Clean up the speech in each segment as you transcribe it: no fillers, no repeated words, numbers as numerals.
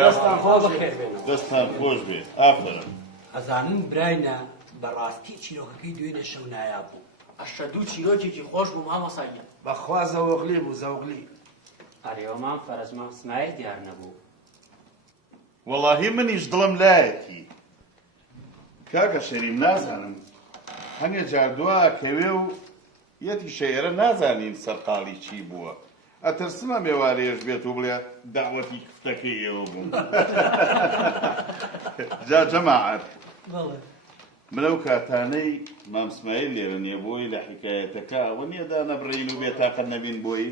دەستان خۆش بێ. دەستان خۆش بێ. ئافرەن. ئەزانم براینە بەڕاستی چیرۆکەکەی دوێنێ شەو نایابوو. ئەشە دوو چیرۆکێکی خۆش بوو مامۆساییە. بەخوا زەوقلی بوو زەوقلی. ئەرێوەمان فەرەزمان سمایل دیار نەبوو. وەڵاهی منیش دڵم لایەتی. کاکە شەریم نازانم هەنگێ جاردووە کەوێ و یەتی شەیرە نازانین سەرقاڵی چی بووە. ئەترسمە مێوارەیەش بێت و بڵێ داوەتی کفتەکەی ئێوە بووم. جا جەماعەت من ئەو کاتانەی مام سمایل لێرە نییە بۆی لە حکایەتەکە ئەوە نییەدا نەبڕین و بێتاقەت نەبین بۆی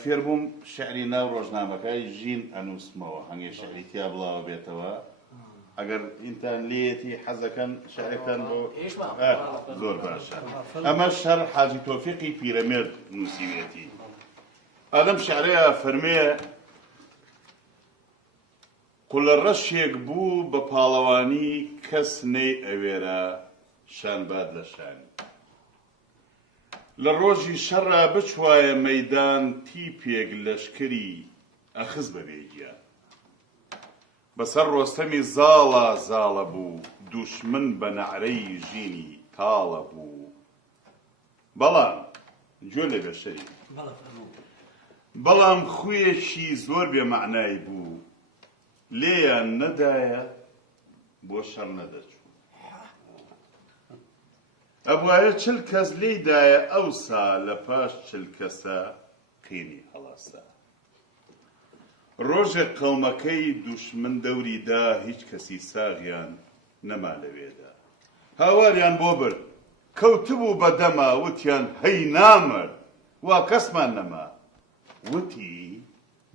فێر بووم شعری ناو ڕۆژنامەکەی ژین ئەنووسمەوە هەنگێ شعری تیا بڵاوە بێتەوە ئەگەر ئینتان لێتی حەزەکەن شعرەکەن بۆ زۆر باشە ئەمە شەر حاجی تۆفیقی پیرەمێرد نووسیوێتی ئەدەم شعرەیە فەرمێ قولە ڕەشێک بوو بە پاڵەوانی کەس نەی ئەوێرە شانباد لە شانی لە ڕۆژی شەڕە بچوایە مەیدان تیپێک لەشکری ئەخز بەبێگیان بەسەر ڕۆستەمی زاڵە زاڵە بوو دوشمن بە نەعرەی ژینی تاڵە بوو بەڵام گوێ لە بێشەری بەڵام خوێشی زۆر بێمەعنای بوو لێیان نەدایە بۆ شەڕ نەدەچوو ئەبوایە چل کەس لێیدایە ئەوسا لە پاش چل کەسە قینی هەڵاسا ڕۆژێک قەومەکەی دوشمن دەوریدا هیچ کەسی ساغیان نەما لەوێدا هاواریان بۆ برد کەوتبوو بەدەما وتیان هەی نامرد وا کەسمان نەما وتی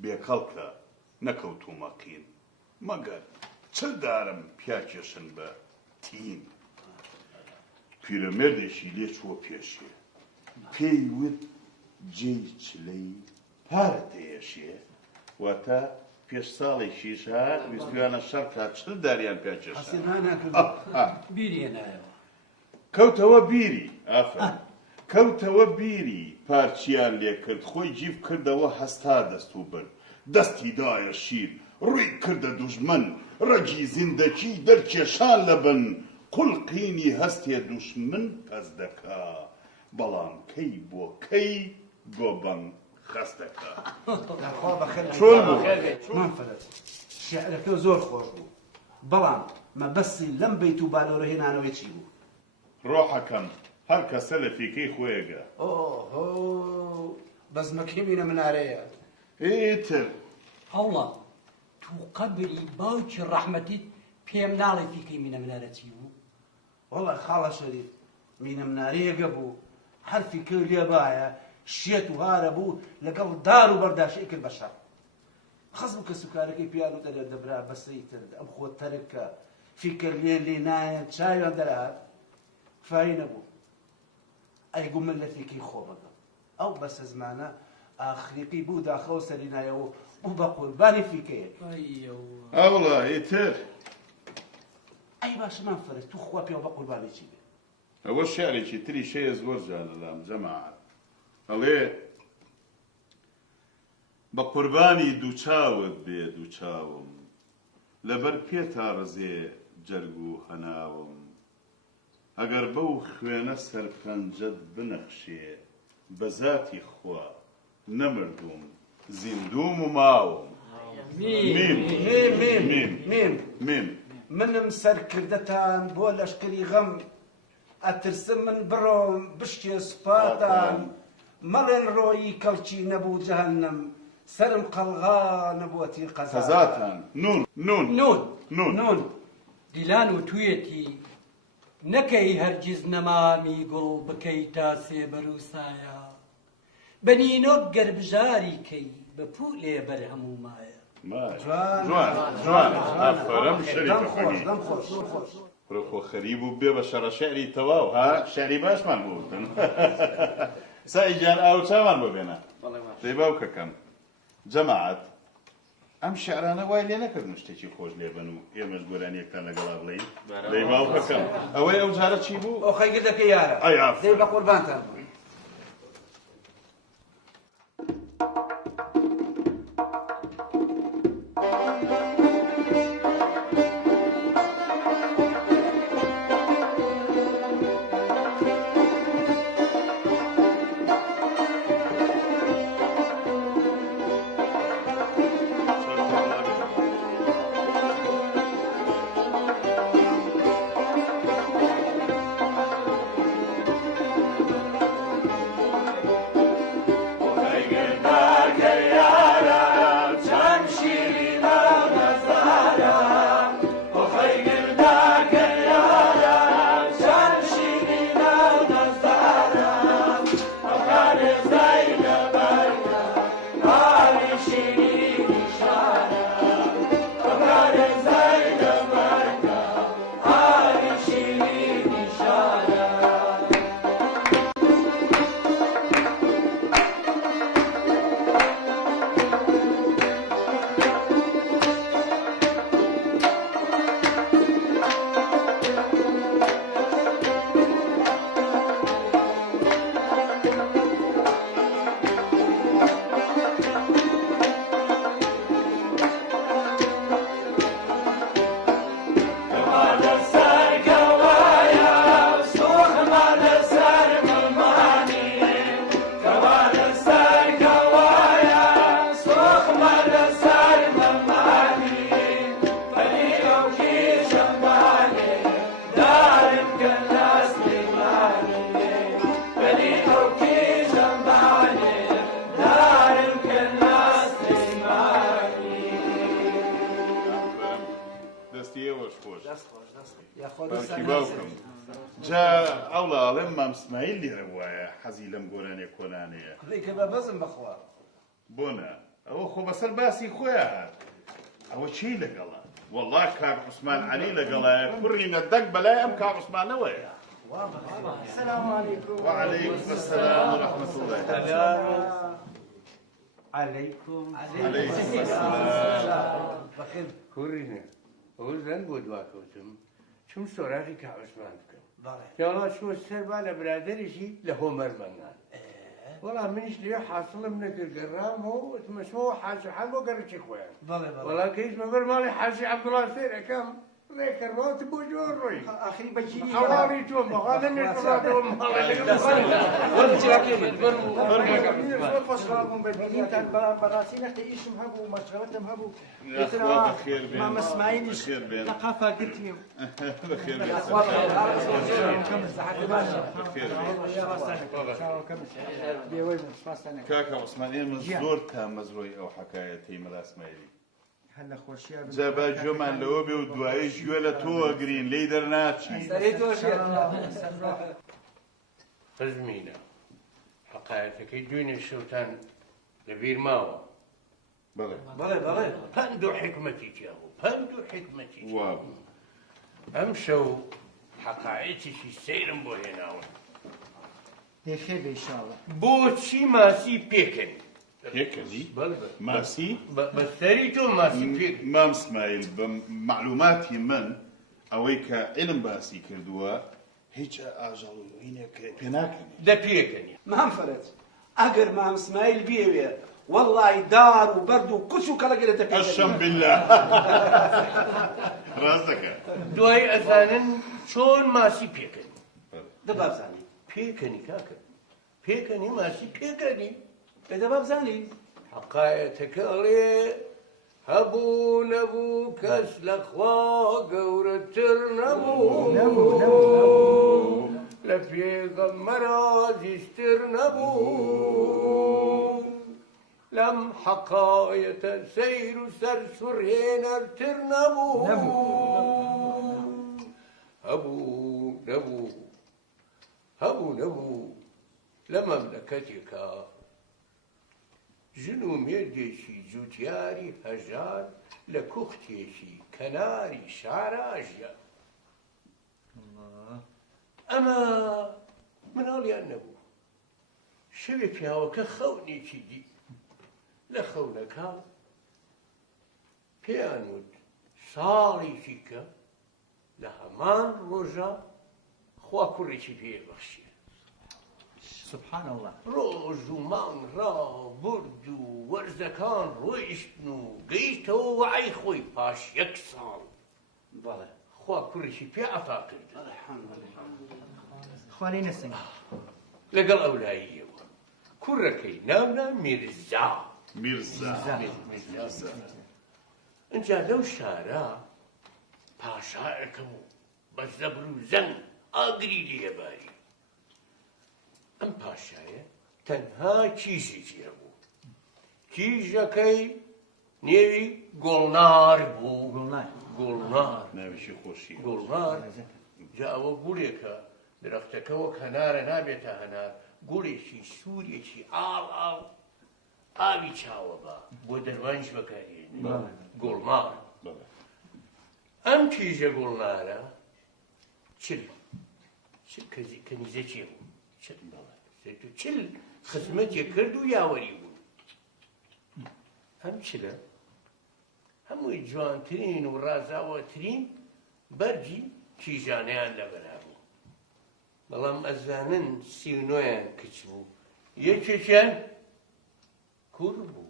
بێکەڵکە نەکەوتومە قین مەگەر چل دارم پیاکێشن بە تیم پیرەمێردێکی لێ چووە پێشێ پێی وت جێی چلەی پارە تێشێ واتە پێش ساڵێکیش هات ویستویانە شەڕ کات چل داریان پیاکێشە بیریە نایەوە کەوتەوە بیری ئافرین کەوتەوە بیری پارچیان لێ کرد خۆی جیف کردەوە هەستا دەست و برد دەستی دایە شیر ڕووی کردە دوژمن ڕەگی زیندەکی دەرکێشان لە بن قوڵقینی هەستێ دوشمن پەس دەکا بەڵام کەی بۆ کەی گۆبەنگ خەست دەکا چۆن بوو؟ مامفەرەت شیعرەکە زۆر خۆش بوو بەڵام مەبەستی لەم بەیت و بالۆرە هێنانەوەی چی بوو؟ ڕۆحەکەم هەر کەسە لە فیکەی خۆیەگە بەزمەکەی مینە منارەیە ئیتر هەوڵە تو قەبری باوکی ڕەحمەتیت پێم ناڵێ فیکەی مینە منارە چی بوو؟ وەڵای خاڵە شەریف مینە منارەیەگە بوو هەر فیکەی لێ بایە شێت و هارە بوو لەگەڵ دار و بەرداشەی کرد بە شەڕ خەز بوو کە سوکارەکەی پیان و دەرێ دەبرا بەسەیتر ئەم خۆ تەرکە فیکر لێ نایەن چاویان دەرهات فای نەبوو ئەیگو من لە فیکەی خۆ بەگەم ئەو بەسە زمانە ئاخریقی بوو داخەوە سەرینایەوە بوو بە قوربانی فیکەیە ئەوڵە ئیتر ئەی باشە مامفەرەت تو خوا پێوە بە قوربانی چی بێ ئەوە شعرێکی تری شەیە زۆر جانەلام جەماعەت ئەڵێ بە قوربانی دووچاوت بێ دووچاوم لەبەر پێتا ڕزێ جەرگ و هەناوم ئەگەر بەو خوێنە سەرپەنجەت بنەخشێ بە ذاتی خوا نەمردوم زیندوم و ماوم میم منم سەرکردەتان بۆ لەشکری غەم ئەترسم من بڕۆم بشتێ سوپاتان مەڵێن ڕۆیی کەڵکی نەبوو جەهەنەم سرم قەڵغا نەبووەتی قەزاتان نون دیلان و توێتی نەکەی هەرگیز نەمامی گوڵ بکەی تا سێبەروسایە بەنینۆک گەربژاری کەی بە پولێ بەرهەموو مایە جوان ئافەرەم شەریفەکەنی ڕۆخۆ خەریب و بێ بە شەڕە شعری تەواو ها شعری باشمان بوو سایجان ئاو چاوان بۆ بێنە دەی باوکەکەم جەماعەت ئەم شعرانە وای لێ نەکردن شتێکی خۆش لێبن و ئێمەش گۆرانیەکتان لەگەڵا بڵێین دەی باوکەکەم ئەوەی ئەو جارە چی بوو؟ ئەو خەیگردەکە یارە دەی بە قوربانتان بوو باوکی باوکم جا ئەوڵاڵێم مام اسماعیل لێرە وایە حەزی لەم گۆرانێ کۆنانەیە خليك ما بزم بخوا بۆنە ئەوە خۆ بەسەر باسی خۆیان هات ئەوە چی لەگەڵا والله کاک عوسمان عەلی لەگەڵایە کوڕینە دەنگ بەلای ئەم کاک عوسمانەوەیە السلام عليكم. وعليكم السلام ورحمة الله عليكم السلام بخير کوڕینە ئەوە زەن بۆ دواکەوتم چوم سۆراقی کا عوسمان بکەم بەڵێ یاڵا چوە سەربا لە برادێریشی لە هۆمەرمەنگان وەڵام منیش لێ حاصڵم نەکرد گەڕام و وتمەشەوە حاجە حال بۆ گەڕکی خۆیان بەڵێ بەڵێ وەڵا کەیش بەبەر ماڵی حاجی عەبدوڵڵا سێرەکەم ڕێکەڕوات بۆ جۆر ڕۆی آخری بەجیری هەواڵی تۆ بەڵا نەمێت بڕاتەوە خۆشحاڵبووم بە بینینتان بەڕاستی نەختە ئیشم هەبوو مەشغەڵەتم هەبوو بخير بين مام اسماعیلیش بخير بين لەقافا گرتیم بخير بين كاكا عثمانية من زور كان مزروي أو حكايتي ملا اسماعيلي هەر لە خۆشییا جابا جومان لو بي ودواي جولا تو جرين ليدر ناتشي فزمینە حقایەتەکەی دوێنێ شەوتان لەبیر ماوە بلى بەڵێ بەڵێ پند و حکمەتی تیاهوو پند و حکمەتی واو ئەم شەو حقایەتێکی سەیرم بۆ هێناوە دێخێ بێ ئینشاءڵڵا بۆچی ماسی پێکەنی هيك دي ماسي بەسەری تۆ ماسی پێک مام اسماعيل بمعلوماتي من أويك علم باسي كردوا هيك أجل وينك بيناكني دە پێکەنی مام فرج ئەگەر مام اسماعیل بێوێ والله دار و بەرد و کوچ و کەڵەگەرێتە قسم بالله رازك دوای ئەزانن چۆن ماسی پێکەنی دەبا بزانی پێکەنی کاکە پێکەنی ماسی پێکەنی دەبا بزانی حقایەتەکە ئەڵێ هەبوو نەبوو کەس لەخوا گەورەتر نەبوو لە پێغەمبەرا زیستر نەبوو لەم حەقایەتە سەیر و سەر سوڕهێنەرتر نەبوو هەبوو نەبوو لە مەملەکەتێکە ژن و مێردێکی جوتیاری هەژار لە کوختێکی کەناری شاراژە ئەمە مناڵیان نەبوو شەوێ پیاوەکە خەونێکی دی لە خەونەکە پێیان وت ساڵێکی کە لە هەمان ڕۆژە خوا کوڕێکی پێبەخشیە سبحان الله ڕۆژ و مانگ ڕا برد و وەرزەکان ڕۆیشتن و گەیشتەوە وعی خۆی پاش یەک ساڵ بەڵێ خوا کوڕێکی پێ ئەفا کرد خوالەی نەسەنگ لەگەڵ ئەولاییەوە کوڕەکەی ناونا میرزا ميرزا ئەجا لەو شارە پاشایەکەم و بە زەبر و زەنگ ئاگری لێباری ئەم پاشایە تەنها کیژێکی هەبوو کیژەکەی نێوی گۆڵنار بوو گۆڵنار ناوشي خوشي گۆڵنار جا ئەوە گوڵێکە درەختەکەەوە هەنارە نابێتە هەنار گوڵێکی سوورێکی ئاڵ ئاوی چاوە بۆ دەروانش بەکارێنێ گۆڵمار ئەم کیژە گۆڵنارە چل کەنیزەکێ بوو چل خزمەتێک کرد و یاوەری بوو ئەم چلە هەمووی جوانترین و ڕازاوەترین بەرگی کیژانەیان لەبەرا بوو بەڵام ئەزانن 39یان کچ بوو یەکێکیان کوڕ بوو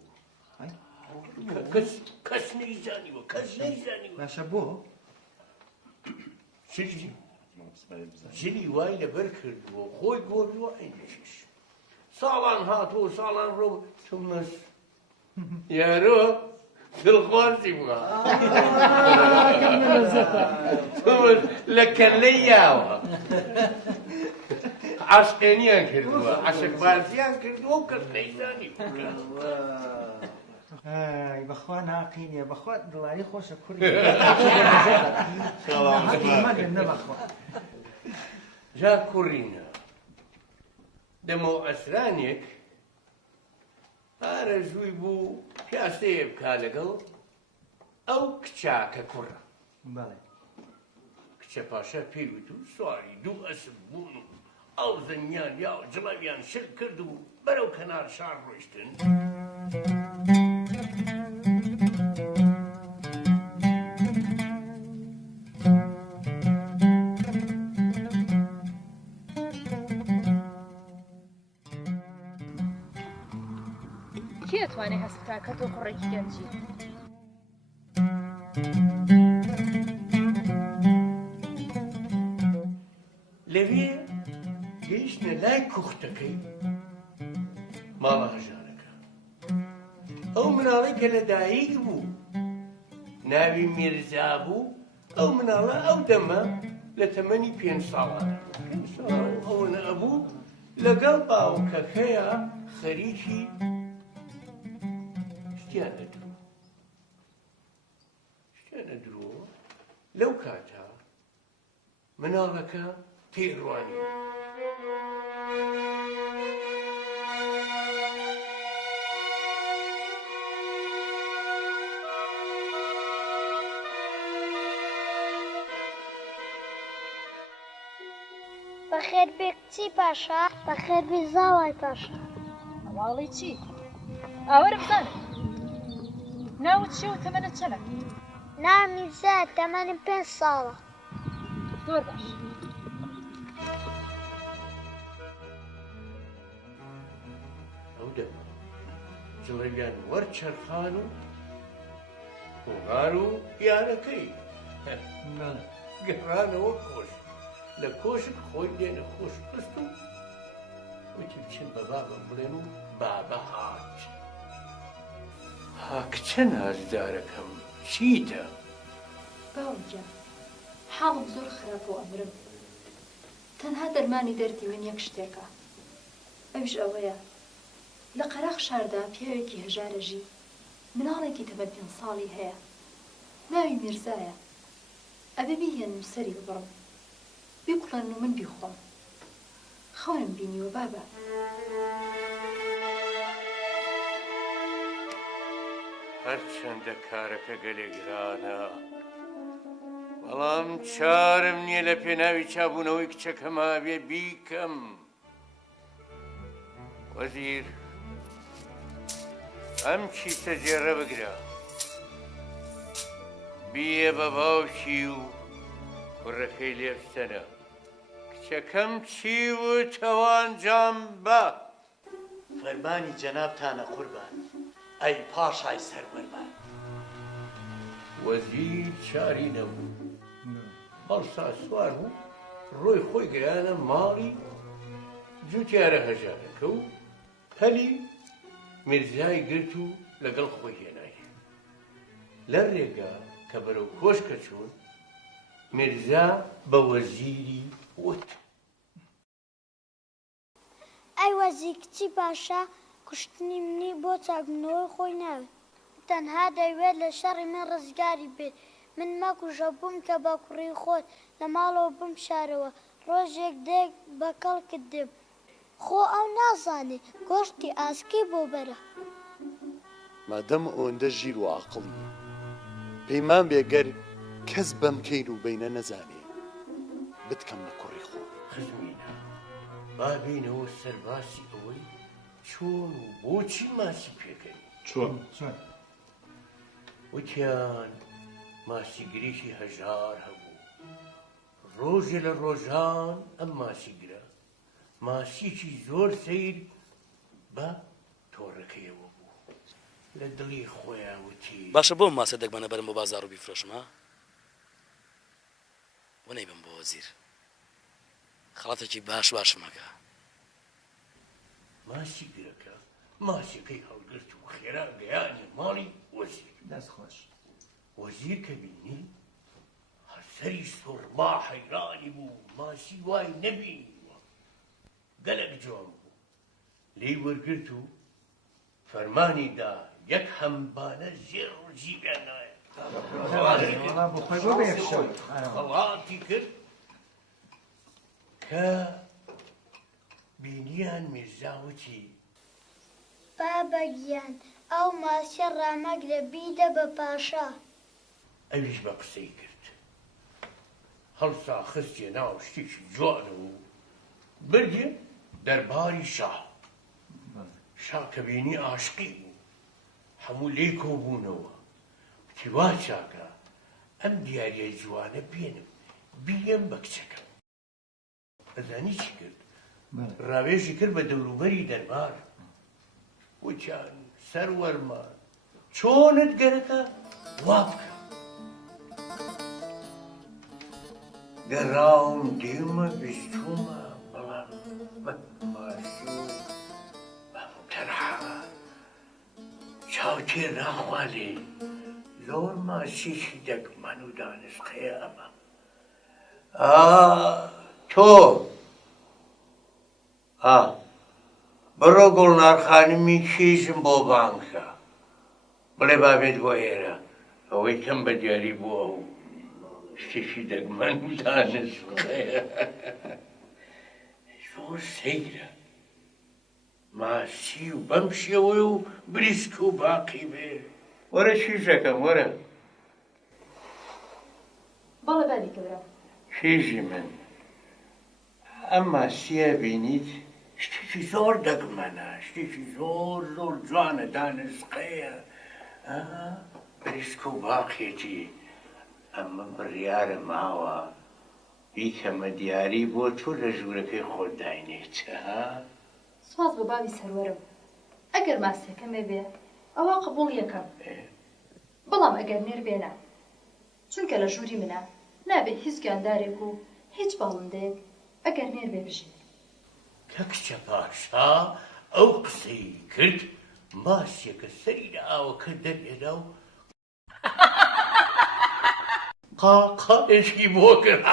کەس نەیزانیوە باشە بۆ جلی وای لەبەر کردووە خۆی گۆڕیوە ئەینەشش ساڵان هاتووە ساڵان ڕۆ تومەس یارۆ دڵخوازی بووە تومەس لە کەلەی یاوە عاشقێنیان کردووە عاشقبازیان کردووە و کەس نەیزانی ئای بەخوا ناقینێ بەخوا دڵانی خۆشە کوڕی نەبەخوا جا کوڕینە دەمە ئەسرانێک ئارەزووی بوو پیاسەیە بکا لەگەڵ ئەو کچاکە کوڕە بەڵێ کچە پاشا پێوت و سواری دوو ئەسب بوون و ئەو زەنیان یا جڵەویان شل کرد و بەرەو کەنار شار ڕۆیشتن کێ ئەتوانێ هەست بکات کە تۆ کوڕێکی گەنجی لەوێ گەیشتە لای کوختەکەی ماڵە هەژارەکە ئەو مناڵی کە لەدایک بوو ناوی میرزا بوو ئەو مناڵە ئەو دەمە لە تەمەنی 5 ساڵانە ئەوە نەبوو لەگەڵ باوکەکەیە خەریکی شتیان نەدرۆ لەو کاتە مناڵەکە تێڕوانی بەخێر بێ کچی پاشا بەخێر بێ زاوای پاشا ئەواڵی چی ئاوەرە بزانم ناوت چی و تەمەنت چەنە نامی زاد تەمەنم 5 ساڵە زۆر باش ئەو دەمە جڵەویان وەرچەرخان و هۆغار و یارەکەی گەڕانەوە کۆش لە کۆشک خۆی دێنە خۆش پست و وتی بچن بە بابە بڵێن و بابە هات ها کچە نازدارەکەم چیتە؟ باوجا حاڵم زۆر خراپە و ئەمرم تەنها دەرمانی دەردی من یەک شتێکە ئەوش ئەوەیە لە قەراق شاردا پیاوێکی هەژارەژی مناڵێکی تەمەن 5 ساڵی هەیە ناوی میرزایە ئەبێ بیهێنم سەری ببڕم بیکوڵەن و من بیخۆم خەونم بینیوە بابە هەرچەندە کارەکە گەلێک گرانە بەڵام چارم نییە لە پێناوی چابوونەوەی کچەکەما بێ بیکەم وەزیر ئەم چیتە جێڕە بگرە بیە بە باوکی و کوڕەکەی لێبستەنە کچەکەم چی وتەوانجام بە فەرمانی جەنابتانە قوربان ئەی پاشای سەرمەرمەر وەزیر چاری نەبوو هەڵسا سوار بوو ڕۆی خۆی گەیانە ماڵی جوتیارە هەژارەکە و هەلی میرزای گرت و لەگەڵ خۆی هێنای لە ڕێگا کە بەرەو کۆشکە چوون میرزا بە وەزیری وت ئەی وەزیر کچی پاشا کوشتنی منی بۆ چاکبوونەوەی خۆی ناوێت تەنها دەیوێت لە شەڕی من ڕزگاری بێت من مەکوژە بووم کە بە کوڕی خۆت لە ماڵەوە بمشارەوە ڕۆژێک دێک بە کەڵکت دێم خۆ ئەو نازانێ گۆشتی ئاسکی بۆ بەرە مادەم ئەوەندە ژیر و عاقڵی پەیمان بێگەر کەس بەم کەین و بەینە نەزانێ بتکەم لە کوڕی خۆ خزمینە با بینەوە سەرباسی ئەوەی چۆن و بۆچی ماسی پێکەنی چۆن وتیان ماسیگرێکی هەژار هەبوو ڕۆژێ لە ڕۆژان ئەم ماسیگرە ماسیکی زۆر سەیر بە تۆڕەکەیەوە بوو لە دڵی خۆیان وتی باشە بۆ ماسە دەگمەنە بەرم بۆ بازار و بیفرۆشمە بۆ نەیبم بۆ وەزیر خەڵاتێکی باش مەکە ماسیگرەکە ماسیەکەی هەڵگرت و خێرا گەیانی ماڵی وەزیر دەست خۆش وەزیر کە بینی هەسەری سوڕما حەیرانی بوو ماسی وای نەبینیوە گەلێک جوان بوو لێی وەرگرت و فەرمانی دا یەک هەمبانە ژێر و جیبیان نایە بۆ خۆی بۆ بە یەک شەو خەڵاتی کرد کە بینیان میرزاوتی بابە گیان ئەو ماسیە ڕامەگرە بیدە بە پاشا ئەویش بە قسەی کرد هەڵسا خستیە ناو شتێکی جوانە و بردێ دەرباری شاه شا کە بینی عاشقی بوو هەموو لێی کۆبوونەوە وتی وا چاکە ئەم دیاریە جوانە بێنم بیەم بە کچەکەم ئەزانی چی کرد ڕاوێژی کرد بە دەوروبەری دەربار وتیان سەروەرمان چۆنت گەرەکە وا بکە گەڕاوم دیمە بیستومە بەڵام ماسی و تەنها چاوتێ ناخوالێ زۆر ماسیشی دەگمەن و دانسقەیە ئەمە تۆ بڕۆ گوڵنارخانمی کیژم بۆ بانکە بڵێ بابێت بۆ ئێرە ئەوەی کەم بە دیاری بووە و شتێکی دەگمەن و دانسقەیە زۆر سەیرە ماسی و بەم شێوەیە و بریسک و باقی بێ وەرە کیژەکەم وەرە بەڵێ بەدی کەورە کیژی من ئەم ماسیە بینیت شتێکی زۆر دەگمەنە شتێکی زۆر زۆر جوانە دانسقەیە بریسک و باقیێتی ئەمە بڕیارە ماوە بیکەمە دیاری بۆ تۆ لە ژوورەکەی خۆت داینێت سواز بە باوی سەروەرم ئەگەر ماسیەکەمێ بێ ئەوە قبوڵ یەکەم بەڵام ئەگەر نێر بێنە چونکە لە ژووری منە نابێت هیچ گیاندارێک و هیچ باڵندەیەک ئەگەر نێر بێ بژێت کە کچە پاشا ئەو قسەی کرد ماسیەکە سەری لە ئاوەکە دەرێدا و قاقایشی بۆ کرد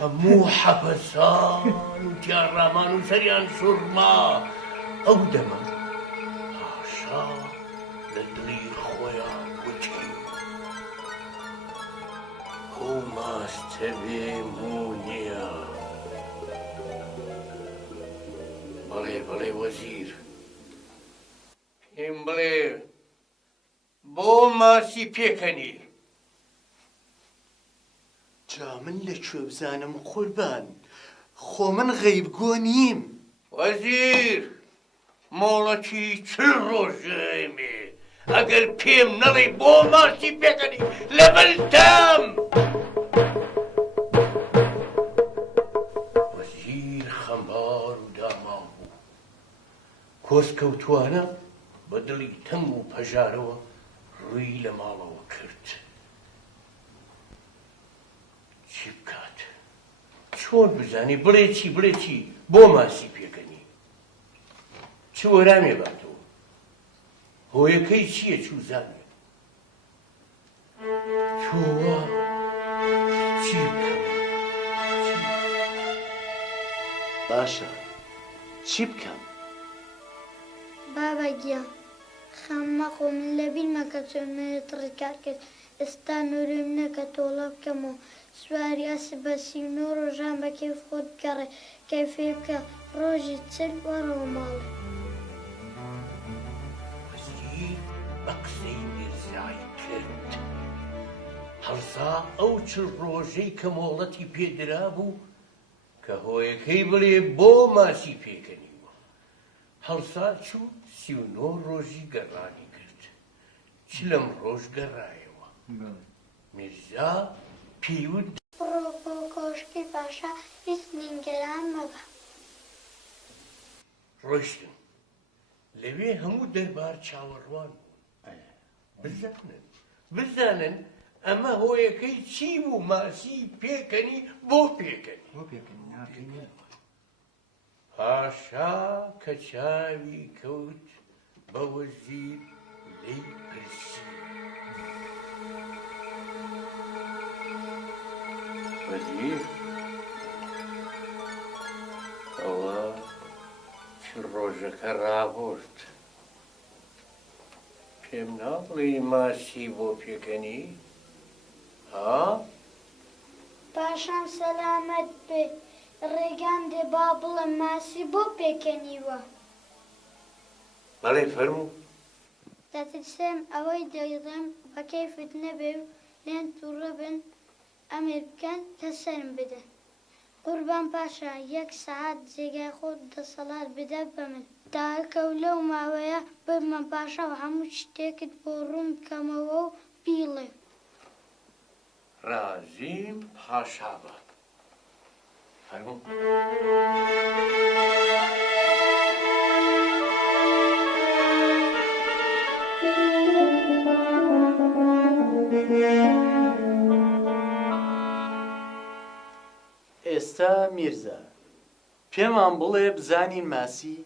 هەموو حەبەسان و جیاڕامان و سەریان سوورما ئەو دەمە پاشا لە دڵی خۆیان گوتی ئەو ماستە بێمو نییە بڵێ وەزیر پێم بڵێ بۆ ماسی پێکەنی جا من لەکوێ بزانم قوربان خۆ من غەیبگۆ نیم وەزیر مۆڵەتی چل ڕۆژێمێ ئەگەر پێم نەڵێ بۆ ماسی پێکەنی لەبەرتەم وەزیر خەمبار و دامان بوو کۆسکەوتوانە بە دڵی تەم و پەژارەوە ڕووی لە ماڵەوە کرد چی بکات چۆن بزانی بڵێ چی بۆ ماسی پێکەنی چ وەرامێ باتەوە هۆیەکەی چییە چوو زانێ چۆوە چی بکەم باشە چی بکەم بابە گیان خەممەخۆ من لەبیر مەکە چۆنمێت ڕێکار کرد ئێستا نوورێ منە کە تۆڵە بکەم و سواری ئەسب بە 39 ڕۆژان بە کەیف خۆت بگەڕێ کەیفێ بکە ڕۆژی چل وەرەوە ماڵێ وەزیر بە قسەی میرزای کرد هەڵسا ئەو چل ڕۆژەی کە مۆڵەتی پێدرا بوو کە هۆیەکەی بڵێ بۆ ماسی پێکەنیوە هەڵسا چوو 39 ڕۆژی گەڕانی کرد چ لەم ڕۆژ گەڕایەوە میرزا پیوت بڕۆ بۆ کۆشکی پاشا هیچ نیگەران مەبە ڕۆیشتن لەوێ هەموو دەربار چاوەڕوان بزانن ئەمە هۆیەکەی چی بوو ماسی پێکەنی بۆ پێکەنی پاشا کە چاوی کەوت بە وەزیر لێی پرسی وەزیر ئەوە چ ڕۆژەکە ڕابرد پێم ناڵێ ماسی بۆ پێکەنی ها؟ پاشان سەلامەت بێ ڕێگان دێ با بڵێم ماسی بۆ پێکەنیوە بەڵێ فەرموو دەترسێم ئەوەی دەیڵێم بە کەیفت نەبێ و لێن تووڕە بن ئەمێ بکەن کە سەرم بدەن قوربان پاشا 1 سەعات جێگای خۆت دەسەڵات بدە بە من تاکە و لەو ماوەیە بمە پاشا و هەموو شتێکت بۆ ڕوون بکەمەوە و بیڵێ رازیم پاشا بە فەرموو ئێستا میرزا پێمان بڵێ بزانین ماسی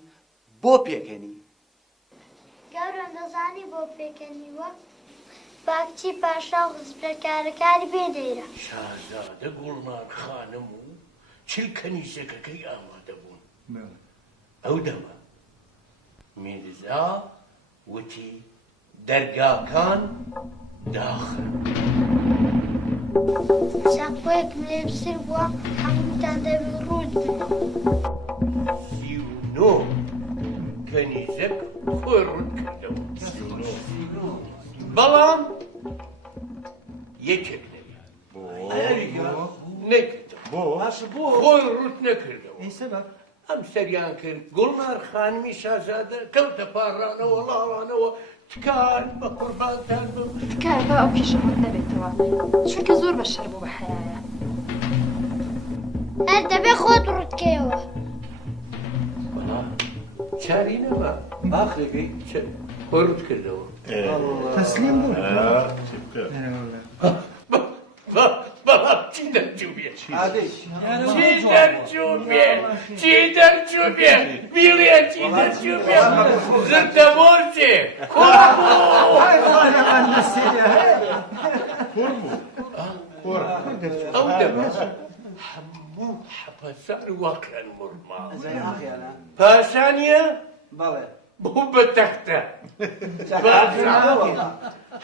بۆ پێکەنی گەورم دەزانی بۆ پێکەنیوە باکچی پاشا و خزمەتکارەکانی پێدەیرە شازادە گوڵمان خانم و چل کەنیسەکەکەی ئامادە بوون ئەو دەمە میرزا وتی دەرگاکان داخن ساقۆیەکم لێبسر بووە هەمووتان دەبێ ڕوود بن 39 کەنیزەک خۆی ڕوود کردەوە بەڵام یەکێک نەکردەوە خۆی ڕوود نەکردەوە ئەم سەریان کرد گوڵمار خانمی شازادە کەوتە پاڕانەوە لاڵانەوە تکار بە قوربانتان بم تکار بە ئەو کیژەمەت نەبێتەوە چونکە زۆر بە شەر بوو بە حەیایە هەر دەبێ خۆت ڕوودکەیەوە چاری نەما باخێکی خۆی ڕوود کردەوە تەسلیم بوو بەڵام چی دەرچوو بێ چی دەرچوو بێ بیڵێ چی دەرچوو بێ زردە مۆرجێ ئەو دەبە هەموو حەپەسان واقعەن مڕما پاشانیە بوو بە تەختە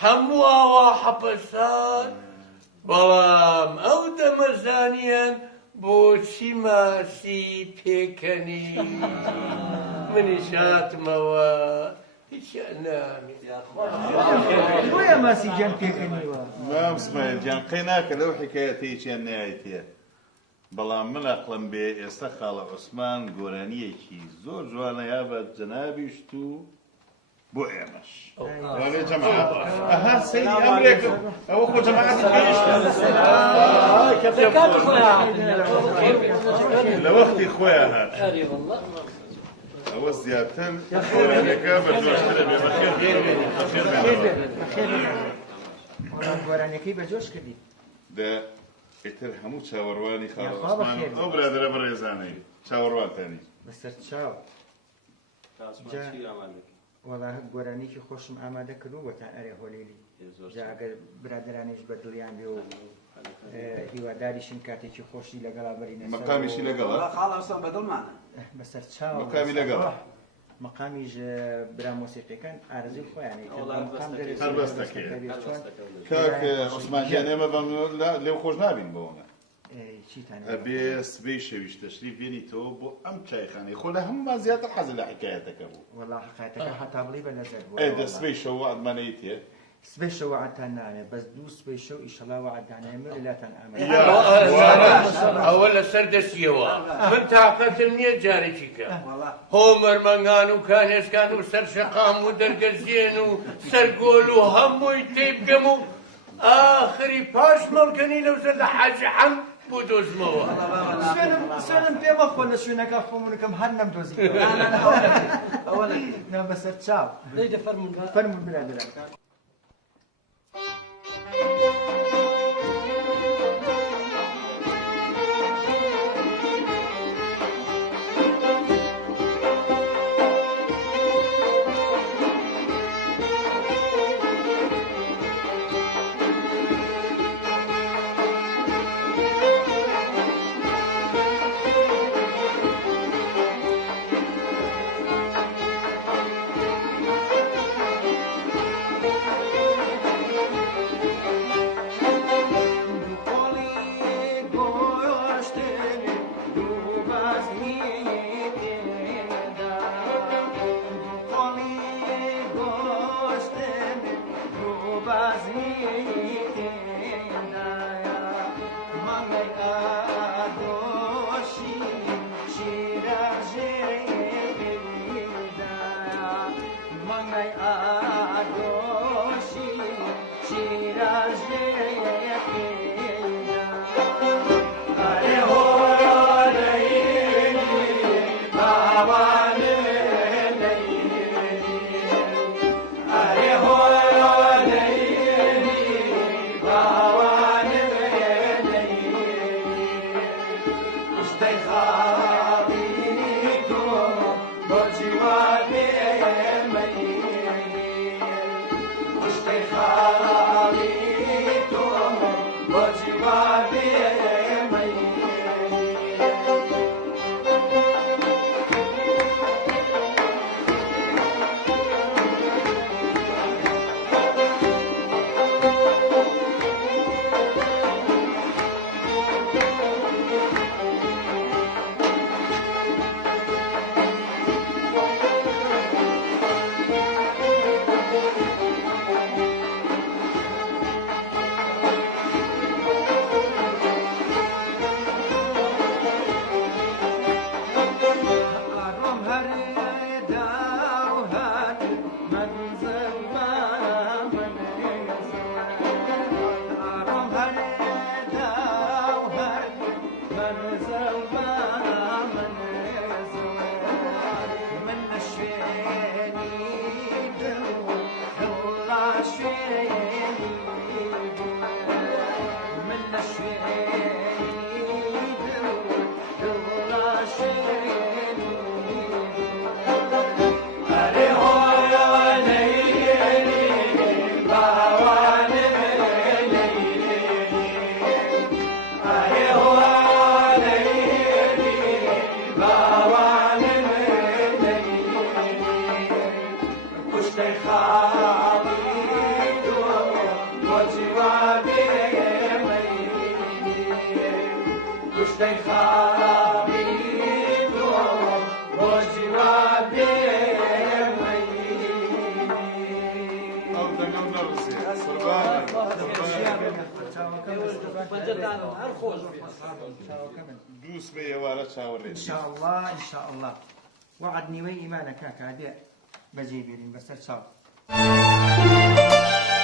هەموو ئاوا حەپەسان بەڵام ئەو دەمەزانیان بۆچی ماسی پێکەنی منی شاتمەوە هیچیان نامێت بۆیە ماسی گیان پێکەنیوە مام اسماعیل گیان قەی ناکە لەو حکایەتەیەکیان نایەتێ بەڵام من ئەقڵم بێ ئێستا خاڵە عوسمان گۆرانیەکی زۆر جوانە یا بە جەنابیشت و بۆ ئێمەش وانێ جەماعەت ئەها سەیدی ئەمرێکم ئەوە خۆ جەماعەتی گەیشتە لە وەختی خۆیان هات ئەوە زیاتر گۆرانیەکە بەجۆشترە بێ بەخێر گۆرانیەکەی بەجۆش کردی ئیتر هەموو چاوەڕوانی خاڵە عوسمان ئەو برادرە بەڕێزانەی چاوەڕوانتانی بەسەر چاو وەڵا گۆرانێکی خۆشم ئامادە کردو بۆتان ئەرێ هۆلێلی جا ئەگەر برادرانیش بە دڵیان بێ و هیواداریشن کاتێکی خۆشی لەگەڵا بەرینە مەقامیشی لەگەڵا خاڵەوسان بەدڵمانە بەسەر چاو مەقامی لەگەڵا مەقامیش برا مۆسیقیەکان ئارزوی خۆیانی هەر بەس دەکەێت کاک عوسمانیان ئێمە بەم لێو خۆش نابین بەوەنە ئەبێ سبەی شەویش تەشریف بێنیتەوە بۆ ئەم چایخانەی خۆ لە هەمومان زیاتر حەزی لە حکایەتەکە بوو وەڵا حکایەتەکە هەتا بڵی بە نەزەر بوو دە سبەی شەو عەدمانەی تێ سبەی شەو وەعدتان نایە بەس 2 سبەی شەو ئیشەڵا وەعددانایە من لەلاتان ئامادە ئەوە لەسەر دەستیەوە من تاقەتم نییە جارێکی کە هۆمەرمەنگان و کانێسکان و سەر شەقام و دەرگەزیێن و سەرگۆل و هەمووی تێ بکەم و ئاخری پاش مەڵکەنی لەوسەر لە حاجی حەم بۆ دۆزمەوە سوێنم پێ بەخۆ لە شوێنەکە خۆمونەکەم هەر نەمدۆزی بەسەر چاو فەرمون برادران دووس بە ئێوارە چاوەڕێ ئینشاءڵڵا وعد نیوەی ئیمانە کاکە دێ بەجێ بێرین بەسەر چاو